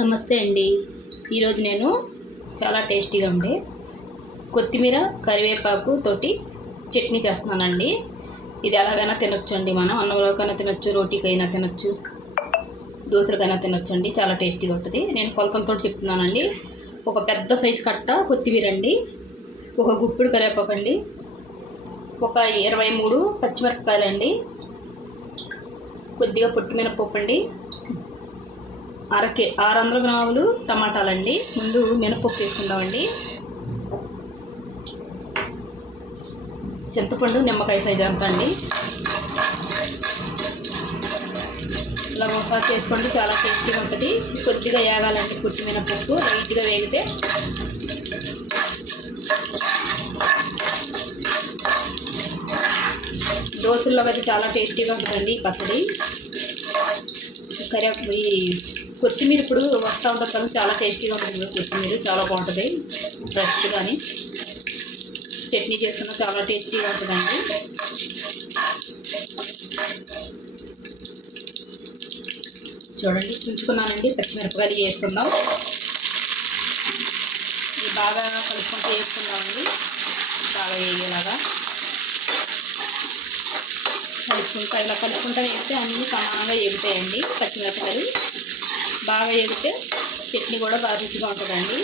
నమస్తే అండి. ఈరోజు నేను చాలా టేస్టీగా ఉండే కొత్తిమీర కరివేపాకు తోటి చట్నీ చేస్తున్నానండి. ఇది ఎలాగైనా తినొచ్చు అండి. మనం అన్నంలోకైనా తినొచ్చు, రోటీకైనా తినొచ్చు, దోశలకైనా తినొచ్చు అండి. చాలా టేస్టీగా ఉంటుంది. నేను కొలతలతో చెప్తున్నానండి. ఒక పెద్ద సైజు కట్ట కొత్తిమీర అండి, ఒక గుప్పిడి కరివేపాకు అండి, ఒక 23 పచ్చిమిరపకాయలండి, కొద్దిగా పొట్టిమినపప్పు అండి, 600 గ్రాములు టమాటాలండి. ముందు మినపప్పు వేసుకుందామండి. చింతపండు నిమ్మకాయ సైజు అంతా అండి. ఇలా ఒకసారి చేసుకోండి, చాలా టేస్టీగా ఉంటుంది. కొద్దిగా వేగాలండి. పొట్టిమినపప్పు లైట్గా వేగితే దోశల్లో అది చాలా టేస్టీగా ఉంటుందండి ఈ పచ్చడి. ఈ కొత్తిమీర ఇప్పుడు వస్తూ ఉంటుంది కదా, చాలా టేస్టీగా ఉంటుంది. కొత్తిమీర చాలా బాగుంటుంది. ఫ్రెష్ కానీ చట్నీ చేసుకున్న చాలా టేస్టీగా ఉంటుందండి. చూడండి, చుంచుకున్నానండి. పచ్చిమిరపకాయలు వేసుకుందాం. ఇది బాగా కలుపుకుంటూ వేసుకుందామండి. బాగా వేగేలాగా ఇలా కలుపుకుంటూ వేస్తే అన్నీ సమానంగా వేగుతాయండి. పచ్చిమిరపకాయలు బాగా వేగితే చట్నీ కూడా బాగా రుచిగా ఉంటుందండి.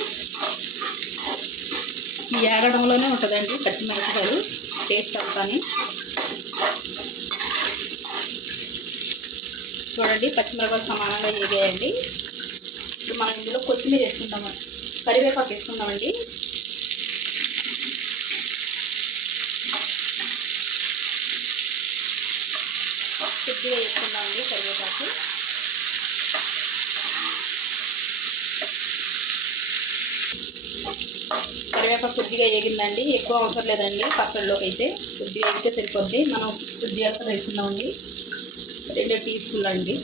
ఈ ఏగడంలోనే ఉంటుందండి పచ్చిమిరపకాయలు టేస్ట్ అంతాని. చూడండి, పచ్చిమిరపకాయలు సమానంగా వేగాయండి. ఇప్పుడు మనం ఇందులో కొత్తిమీర వేసుకుందాము, కరివేపాకు వేసుకుందామండి. కొద్దిగా వేసుకుందామండి కరివేపాకు. కరివేపాకు కొద్దిగా వేగిందండి, ఎక్కువ అవసరం లేదండి. పచ్చడిలోకి అయితే కొద్దిగా వేస్తే సరిపోద్ది. మనం కొద్దిగా వేసుకుందామండి. 2 టీ స్పూన్లు అండి.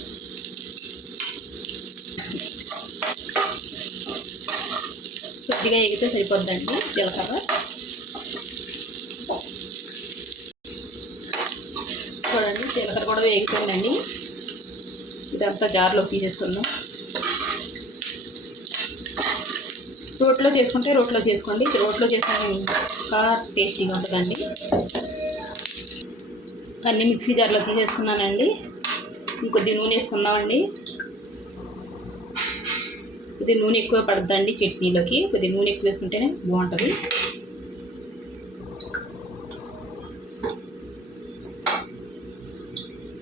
కొద్దిగా వేగితే సరిపోద్దండి. జీలకర్ర చూడండి, జీలకర్ర కూడా వేగుతుందండి. ఇదంతా జార్లో తీసేసుకుందాం. రోట్లో చేసుకుంటే రోట్లో చేసుకోండి. రోట్లో చేసుకుని ఇంకా టేస్టీగా ఉంటుందండి. అన్నీ మిక్సీ జార్లో తీసేసుకున్నానండి. ఇంకొద్ది నూనె వేసుకుందామండి. కొద్ది నూనె ఎక్కువ పడుతుందండి చట్నీలోకి. కొద్ది నూనె ఎక్కువ వేసుకుంటేనే బాగుంటుంది.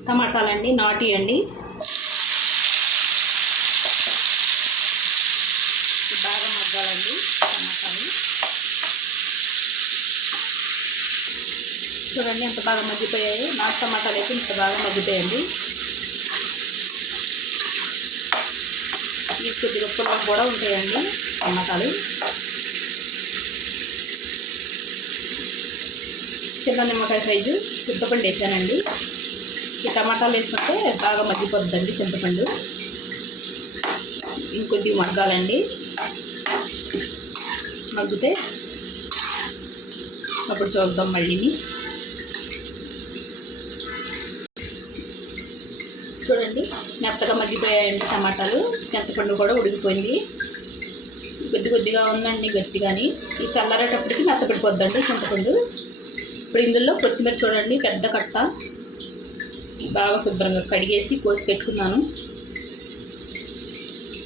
టమాటాలండి, నాటి అండి. బాగా మగ్గాలండి టమాటాలు. చూడండి ఎంత బాగా మగ్గిపోయాయి. నాటు టమాటాలు అయితే ఇంత బాగా మగ్గిపోయండి. ఈ కొద్దిగా పుల్లగా కూడా ఉంటాయండి టమాటాలు. చిన్న నిమ్మకాయ సైజు చింతపండు వేసానండి. ఈ టమాటాలు వేసుకుంటే బాగా మగ్గిపోద్దండి చింతపండు. ఇంకొద్దిగా మగ్గాలండి. మగ్గితే అప్పుడు చూద్దాం మళ్ళీని. చూడండి, మెత్తగా మగ్గిపోయాయండి టమాటాలు. చింతపండు కూడా ఉడికిపోయింది. కొద్దిగా ఉందండి గట్టిగాని. ఈ చల్లారేటప్పటికి మెత్తపడిపోద్దండి చింతపండు. ఇప్పుడు ఇందులో కొత్తిమీర చూడండి, పెద్ద కట్ట బాగా శుభ్రంగా కడిగేసి కోసి పెట్టుకున్నాను.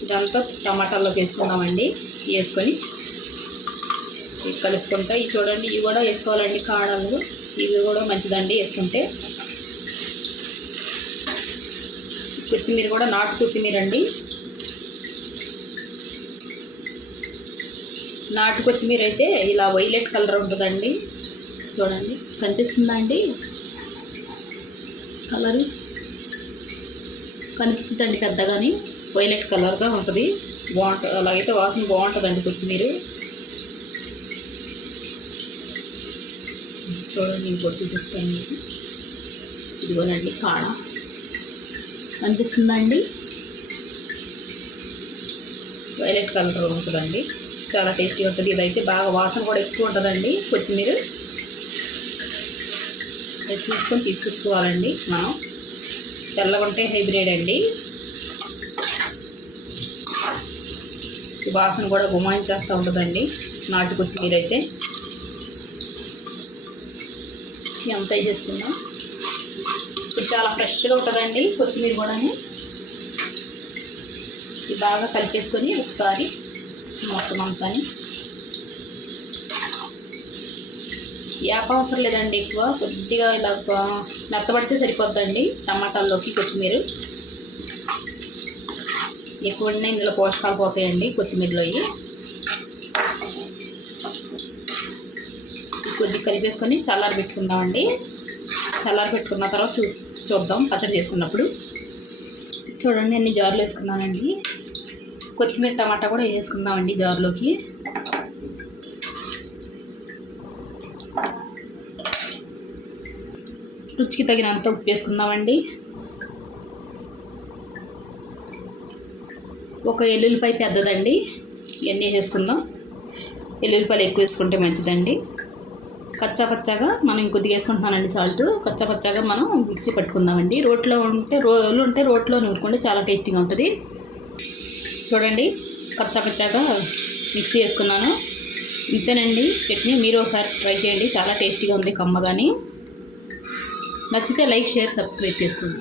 ఇదంతా టమాటాల్లోకి వేసుకున్నామండి. వేసుకొని కలుపుకుంటా. ఇవి చూడండి, ఇవి కూడా వేసుకోవాలండి. కాడలు ఇవి కూడా మంచిదండి వేసుకుంటే. కొత్తిమీర కూడా నాటు కొత్తిమీర అండి. నాటు కొత్తిమీర అయితే ఇలా వైలెట్ కలర్ ఉంటుందండి. చూడండి, కనిపిస్తుందా అండి? కలరు కనిపిస్తుందండి పెద్దగాని. వైలెట్ కలర్గా ఉంటుంది, బాగుంటుంది. అలాగైతే వాసన బాగుంటుందండి కొత్తిమీర. చూడండి, ఇంకోటి చూపిస్తాను మీకు. ఇదిగోనండి కాడ కనిపిస్తుందా అండి? వైలెట్ కలర్ ఉంటుందండి, చాలా టేస్టీగా ఉంటుంది. ఇదైతే బాగా వాసన కూడా ఎక్కువ ఉంటుందండి కొత్తిమీర. అది చూసుకొని తీసుకొచ్చుకోవాలండి మనం. తెల్లగా ఉంటే హైబ్రిడ్ అండి. ఈ వాసన కూడా గుమాయించేస్తూ ఉంటుందండి నాటు కొత్తిమీర అయితే. ఎంత చేసుకుందాం. ఇది చాలా ఫ్రెష్గా ఉంటుందండి కొత్తిమీర కూడా. ఇది బాగా కలిపేసుకొని ఒకసారి మొత్తం అంతాని యాప అవసరం లేదండి ఎక్కువ, కొద్దిగా ఇలా మెత్తబడితే సరిపోద్దండి టమాటాల్లోకి కొత్తిమీర. ఎక్కువ ఇందులో పోషకాలు పోతాయండి కొత్తిమీరలో. కొద్దిగా కలిపేసుకొని చల్లారి పెట్టుకుందామండి. చల్లారి పెట్టుకున్న తర్వాత చూద్దాం పచ్చడి చేసుకున్నప్పుడు. చూడండి అన్ని జార్లో వేసుకున్నానండి. కొత్తిమీర టమాటా కూడా వేసుకుందామండి జార్లోకి. రుచికి తగినంత ఉప్పు వేసుకుందామండి. ఒక ఎల్లుల్లిపాయ పెద్దదండి, ఇవన్నీ వేసుకుందాం. ఎల్లుల్లిపాయలు ఎక్కువ వేసుకుంటే మంచిదండి. కచ్చాపచ్చాగా మనం ఇంకొద్దిగా వేసుకుంటున్నానండి సాల్ట్. కచ్చాపచ్చాగా మనం మిక్సీ పట్టుకుందామండి. రోట్లో ఉంటే రోట్లో నూరుకుంటే చాలా టేస్టీగా ఉంటుంది. చూడండి కచ్చాపచ్చాగా మిక్సీ వేసుకున్నాను. ఇంతేనండి చట్నీ. మీరు ఒకసారి ట్రై చేయండి, చాలా టేస్టీగా ఉంది కమ్మగాని. నచ్చితే లైక్, షేర్, సబ్స్క్రైబ్ చేసుకోండి.